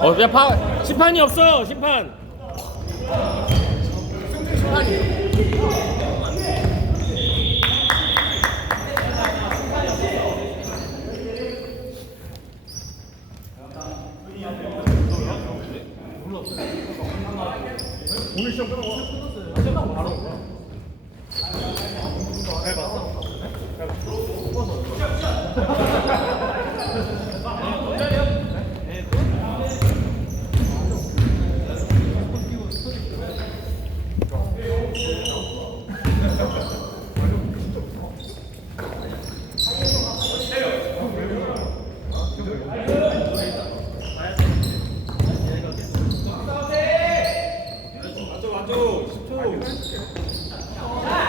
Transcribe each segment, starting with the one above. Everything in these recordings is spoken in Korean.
어, 야, 파, 심판이 없어, 심판.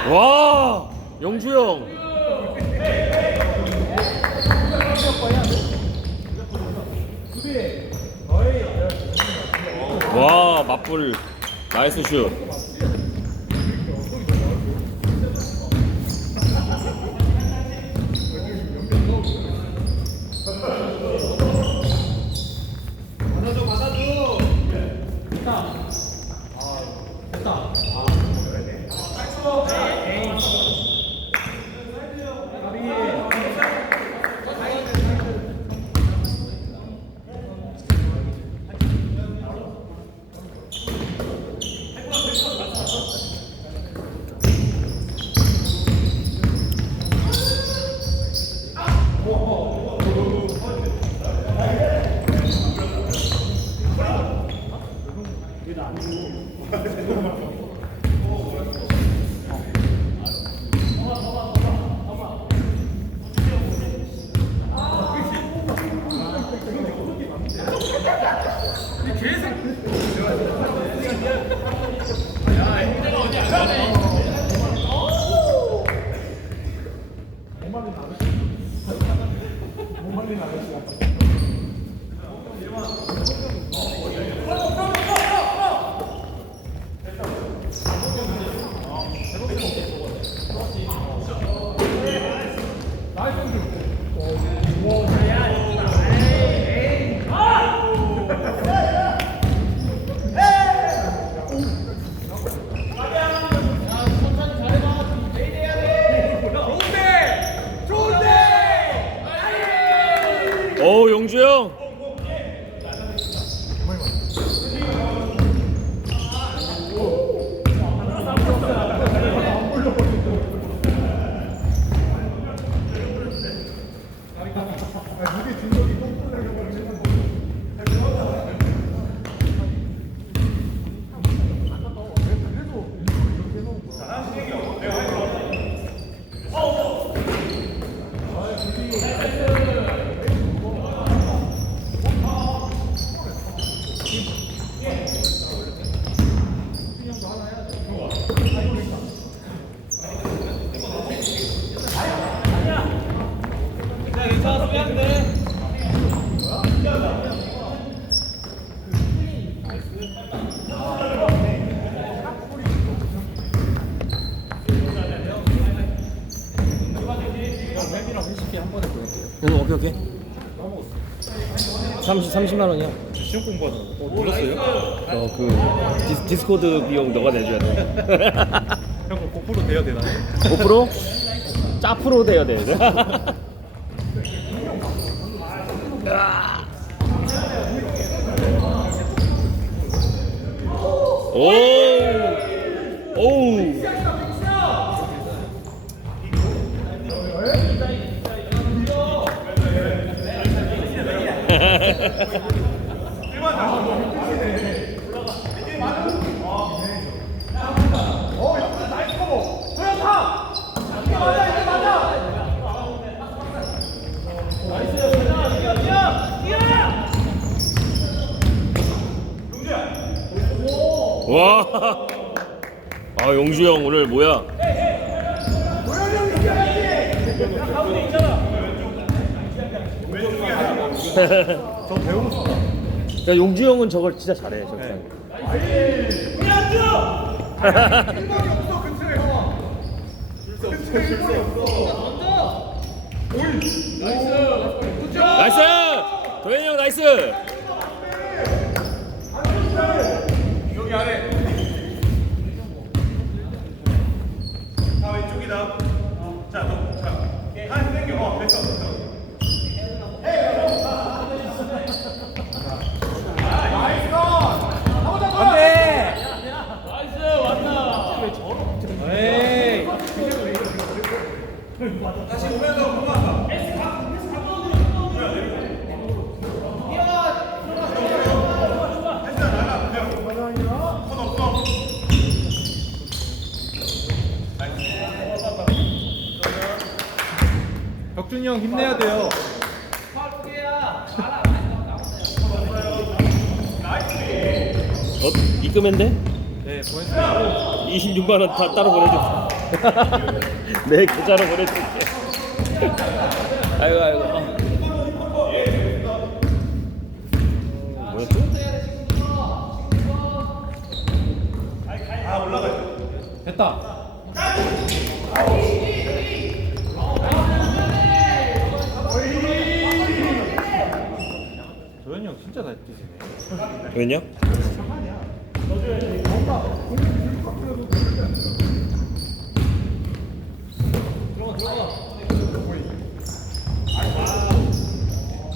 와, 영주 형. 와, 맞불. 나이스 슛. ಮಾಡ್ತಾರೆ 오, 영주 형. 是停留。30, 30만 원이야. 시험 공부하잖아. 어, 눌렀어요? 어, 그 디스, 디스코드 비용 너가 내줘야 돼. 형 그럼 고프로 돼야 되나? 5%? 짜프로 돼야 돼. 오! 오! 와! 아, 영주 형 오늘 뭐야? 저 배우고 싶다. 야, 용주 형은 저걸 진짜 잘해, 저기. 일본이 없어 근처에 형. 나이스! 도현이 형 나이스! 자 왼쪽이다. 자, 너, 자, 한 땡겨. 어, 됐어, 됐어. 안돼. 에이. 다시 오면서 공간다. 혁준이 형 힘내야 돼요. 어? 입금했네? 네, 보냈어요. 26만 원 다 따로 보내줘. 내 계좌로 보내줄게. 아이고 아이고. 어. 뭐였지? 됐다. 도현이 형 진짜 잘 뛰시네. 왜냐?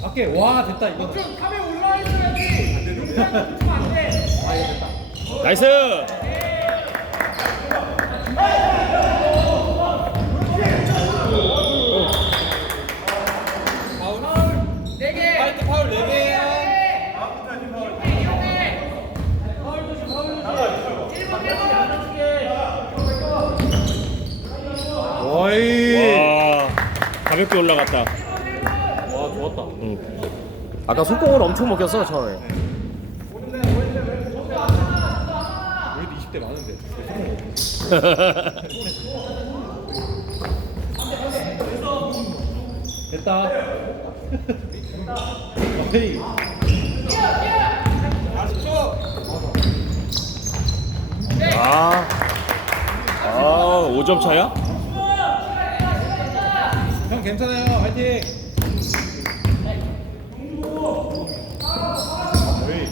밖에 와 됐다 이거. 나이스! 어이. 와 가볍게 올라갔다. 와 좋았다. 응. 아까 속공을 엄청 먹였어 처음에. 우리도 20대 많은데. 왜 소금 없어? 됐다. 아, 아 5점 차야? 형 괜찮아요. 화이팅. 어이.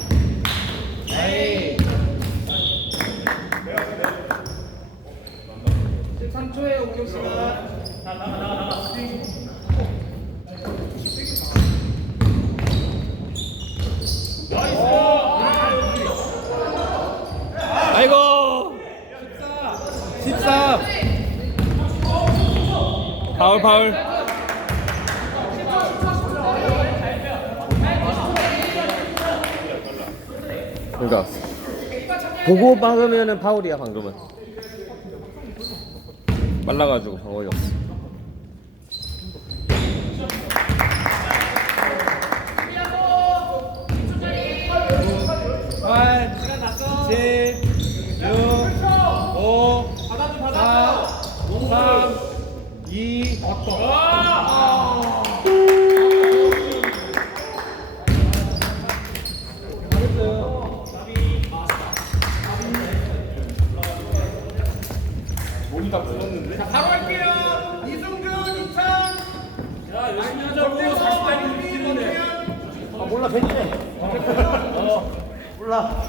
에이. 13초의 공격 시간. 아이고 13. 파울 파울. 그러니까 보고 박으면은 파울이야 방금은. 빨라가지고 방법이 없어. 바로 할게요. 이승균, 이창. 자, 열심히 하자고. 40대 1위, 원태현. 몰라, 벤치네. 몰라.